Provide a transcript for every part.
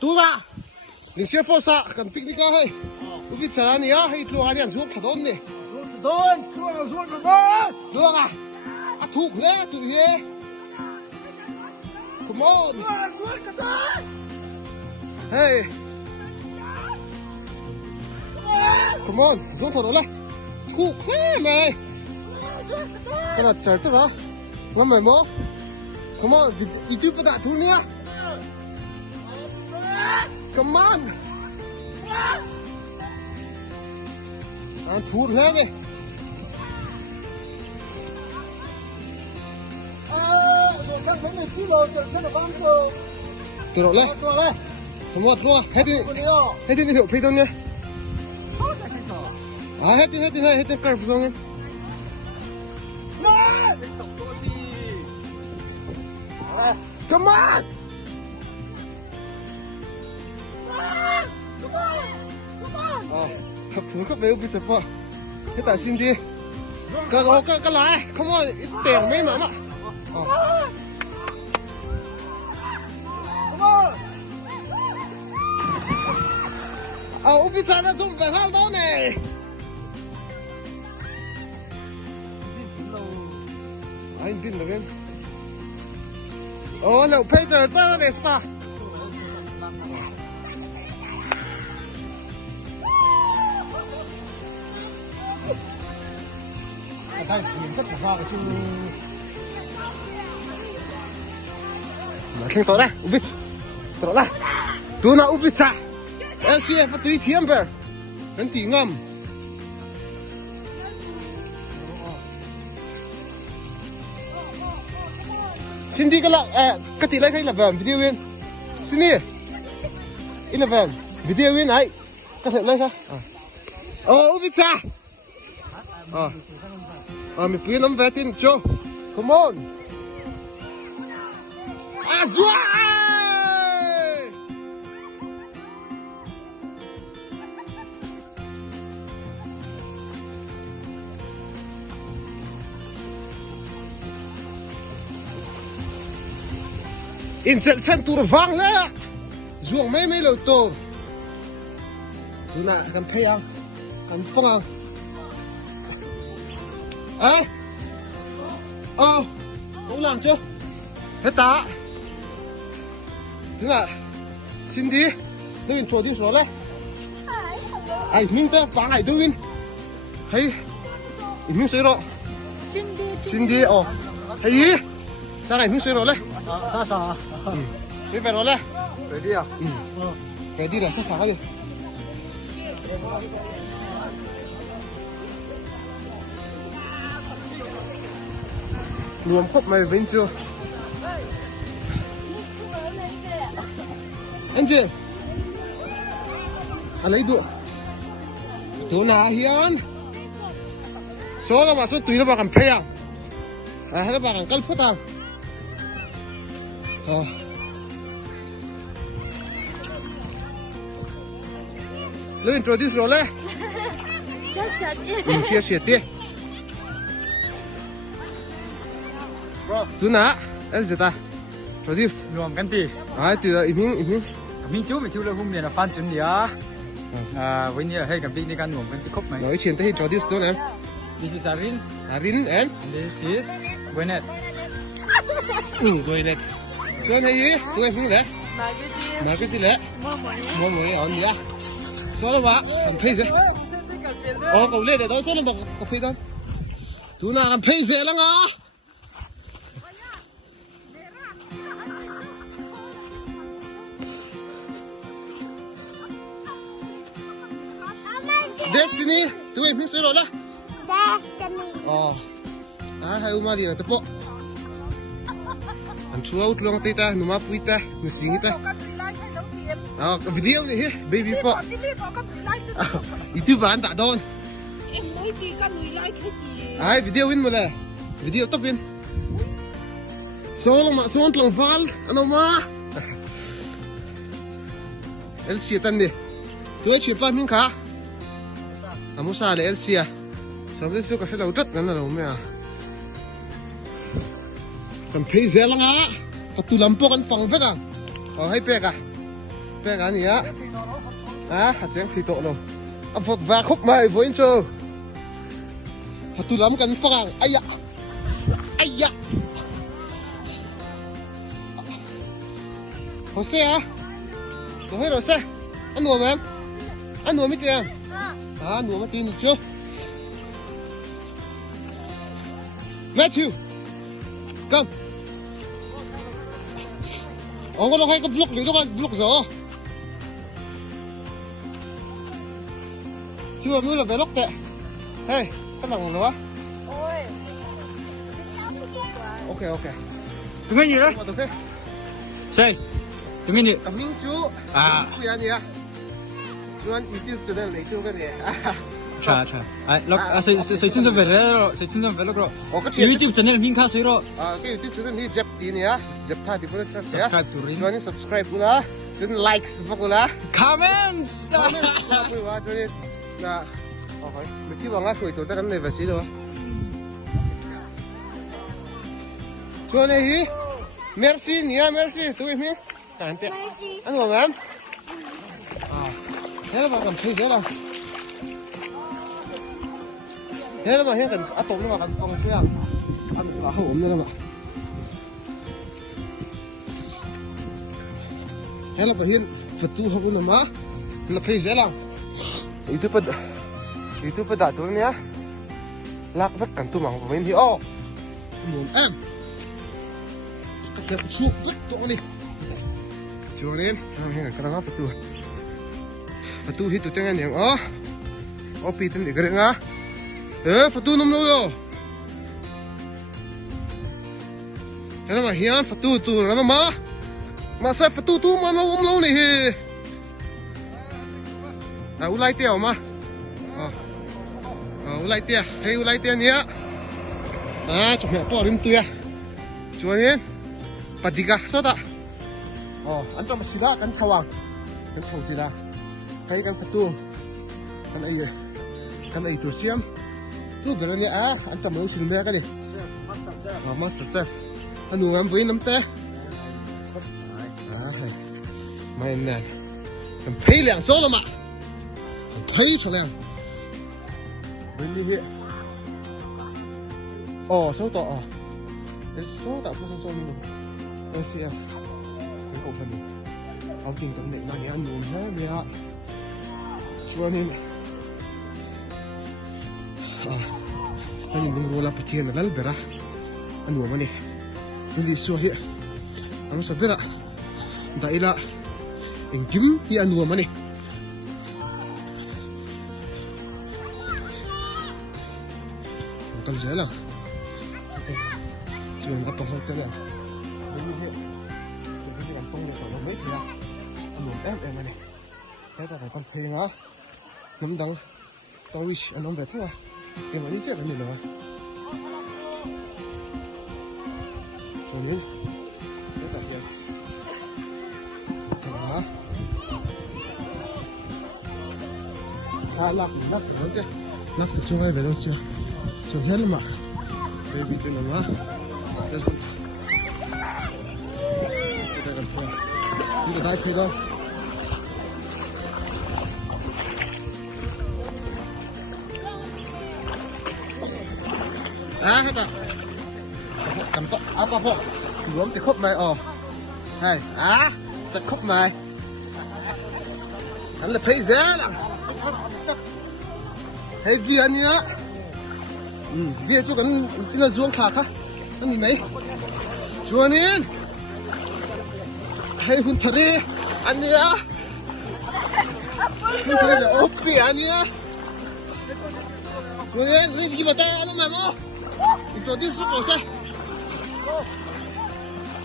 tu ra linh xe phô sa cần picnic hay u vịt sa này á hay luôn anh ăn ruộng thật ổn nè luôn à thuộc lẽ tụi he come on hey come on ruộng thật ổn đấy thuộc lẽ mày cái nào chơi tôi đó làm mày mò come on itu pada tu ni ah come on anh thụt thế này từ độ lên một luôn hết đi hiệu phi đâu nhé hết đi cài phồng nhé come on hấp thú các bé bị sập vào thế tại xin đi cái lái come on ít tiền mấy mà ủa bị sao nó dùng về hao đó này anh tin được không no Peter tao này sao đây mình rất là vào chứ mà khen tao đây ubit tao đây tu na ubit sa LCF phát tùy thiêm về hắn tỉ ngầm xin đi cái lại cái tỷ lệ hay là về video viên xin đi in là về video viên này có thể lấy sao ubit sa mình cứ nắm vé tin cho come on Azua in chân tu vang nữa ruộng mấy lâu tổ tu nè cầm phay à cầm phong à cũng làm chưa hết tá thế là xin đi tôi cho đi số đấy ai mình ta phá ai tôi hay mình sẽ rồi xin đi hay gì sao này mình sẽ rồi đấy sao sẽ về rồi đấy về đi à về đi là sao đi luồng khóc mày vinh chưa anh chị anh lấy đũa nào hiền số là mà số tùy nó vào cầm phe hay nó vào cầm cắt phút à lên introduce rồi đấy谢谢爹tu na em gì ta produce luồng cái gì từ imin mình chú mình chú là hôm nay là fan chuẩn địa với nhau hay cầm pin đi căn luồng cái khúc này nói chuyện tới produce đó nè this is Arin and this is Gwyneth Gwyneth số này gì tụi em phun đấy mà cái gì đấy mua mới ở gì á số là bạn cầm pay gì cậu lên để đó số là bạn cầm pay đó tu na cầm pay gì lắm à Destiny, tụi em biết rồi đó. Destiny. Hai umah dia tepuk. Antua ut long tita, numa puita, nusingi ta. Video ni baby po. Itu bahan tak don. Video win mo la. Video top win. Solong mak suan long val, ano ma? El siatan ni. Tụi chị pa min ka. Amusa le Elsia. Sao thế siêu cả đầu rất ngắn là đâu mẹ. Cầm pay dễ lắm á. Có tu làm po kan phòng vết à. Hay pe cả. bé cái gì á hả chén phi tổ rồi ông phật và khúc mày với anh chưa phật tu lắm cần phăng ai ya có xe á có hết rồi xe ăn nuôi mà em ăn nuôi mấy tiền à nuôi mấy tiền được chưa Matthew come ông có đâu hay có vlog những các bạn vlog rõ chưa mới là vlog tệ hey các bạn nó ok Tụi mình gì đấy? ok Say, tụi mình gì? cảm ơn chú À. chú nhà gì à chú ăn YouTube cho nên lấy chú cái gì 자, 저희 친선 벨로, 저희 친선 벨로 그러. cái chuyện 유튜브 채널 민카 수로. cái YouTube cho nên đi dẹp tí nhá dẹp tha thì vẫn sẽ Subscribe to ring. chú anh subscribe cũng là chú anh likes cũng là Comments. cho nên là hỏi mình chỉ bằng ngắt tuổi ta cái này phải xí rồi chú này merci nhá merci tụi mình cảm ơn anh ngồi em thế là mà cầm thấy thế nào thế là mà hiện cần áp dụng nó mà cần con thế nào ăn vào hậu nữa mà thế là phải hiện vật tu hậu nữa mà là thấy dễ làm YouTube đã tôi nhá lạc vất cảnh tu mỏng của mình thì ô muốn em cái chuột vất to đi cho nên em hiện cần ngáp vật tu hít tụi tiếng anh nhỉ ô pi tên để cái ngá vật tu nôm đâu thế là mà hiện vật tu là mà sao vật tu mà nó ôm lâu này ulai tiêu mà ulai tia hay ulai tia nhé chụp mẹ bỏ lên tia cho nên patiga sao ta anh cho mà xí đá cắn sầu xí đá hay cắn phật tu cái này tu xiêm tu cái này anh cho mình xin mẹ cái đi master chef anh nuôi em với nấm té mày nè cầm thấy两số了嘛thấy cho lên bên đi hiện số tọ cái số tạo số số luôn ACF cái cổ phần ông tìm tầm định này ăn nhiều hết bây giờ cho nên anh nhìn mình rola petian là lắm bera anh nuôi mà nè bên đi xua hiện anh sẽ biết ạ đại là anh kiếm thì anh nuôi mà nè cần dễ nào chuyện đã tổng hợp cái này với như hiện cái làm công việc của nó mấy thì à anh muốn em này thế ta phải con phê nữa nắm đắng tao wish anh ông về thôi cái mà đi chết là nhiều rồi cho nên cái tập hiện đó lắc sự cái lắc sự chung ai về đâu chưa cho hết mà đây bị cái nào á đây cái này làm sao đi đây khi đâu hết à cầm to apa po luống thì khúc này hay sẽ khúc này anh là thấy dễ lắm thấy viên nhá viên chú cần chỉ là zuông khạc á anh nhìn mấy cho nên hay hun thề anh nhá hun thề là ốp bị anh nhá cho nên lấy gì mà ta anh mà mo cho đi xuống cổ xe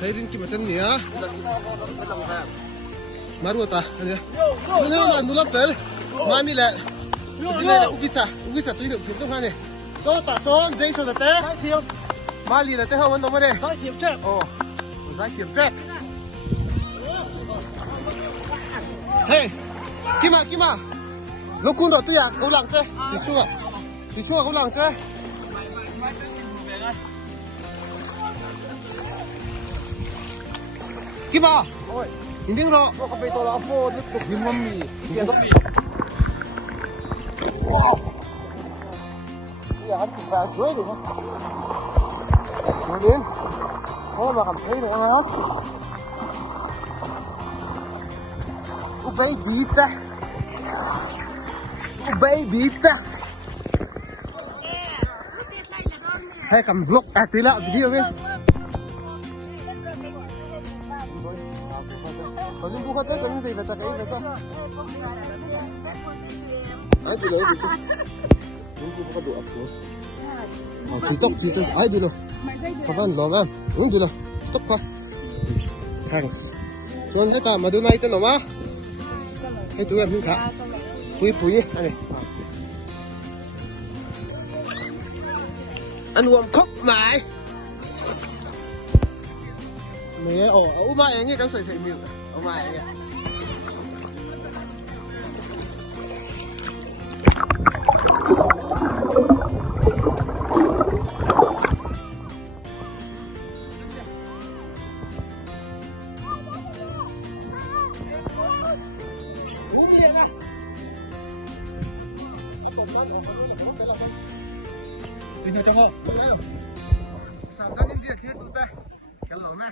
thấy đến khi mà chân nhá maru ta anh nhá nó mà nó lấp tới mà mi lại đi lại ukicha tôi được chuyện này số tạ số dây số tế mà lì là tế không anh đâu mà đây giải thiểm chết giải thiểm chết hey kim à lúc cuốn rồi tôi câu lặng chơi thì chua câu lặng chơi kim à ôi Hindi ro, mo kapito la po dito yung mami. Yan to. Wow. Yan ang fast way din. Din. Oh, makampay na ngayon. Ubay dita. Ubay dita. Hey, cầm vlog tí lạ video đi. Có những buka tết có những gì là ta thấy phải không? Ai đi đâu đi chứ? Những buka đồ ập xuống. Chỉ tóc, ai đi đâu? Có văn lo văn, uống gì đâu? Tóc qua. Thanks. Xuân hết ta mà đứa này tên là má. Hey tụi em không khá. Pui anh này. Anh uống khóc mày. Mẹ ở mai anh ấy cái sợi sợi miệng. Ở mai anh ấy. Xin chào mọi người. Sao ta lên kia thiết tụi ta. Cái lửa mà.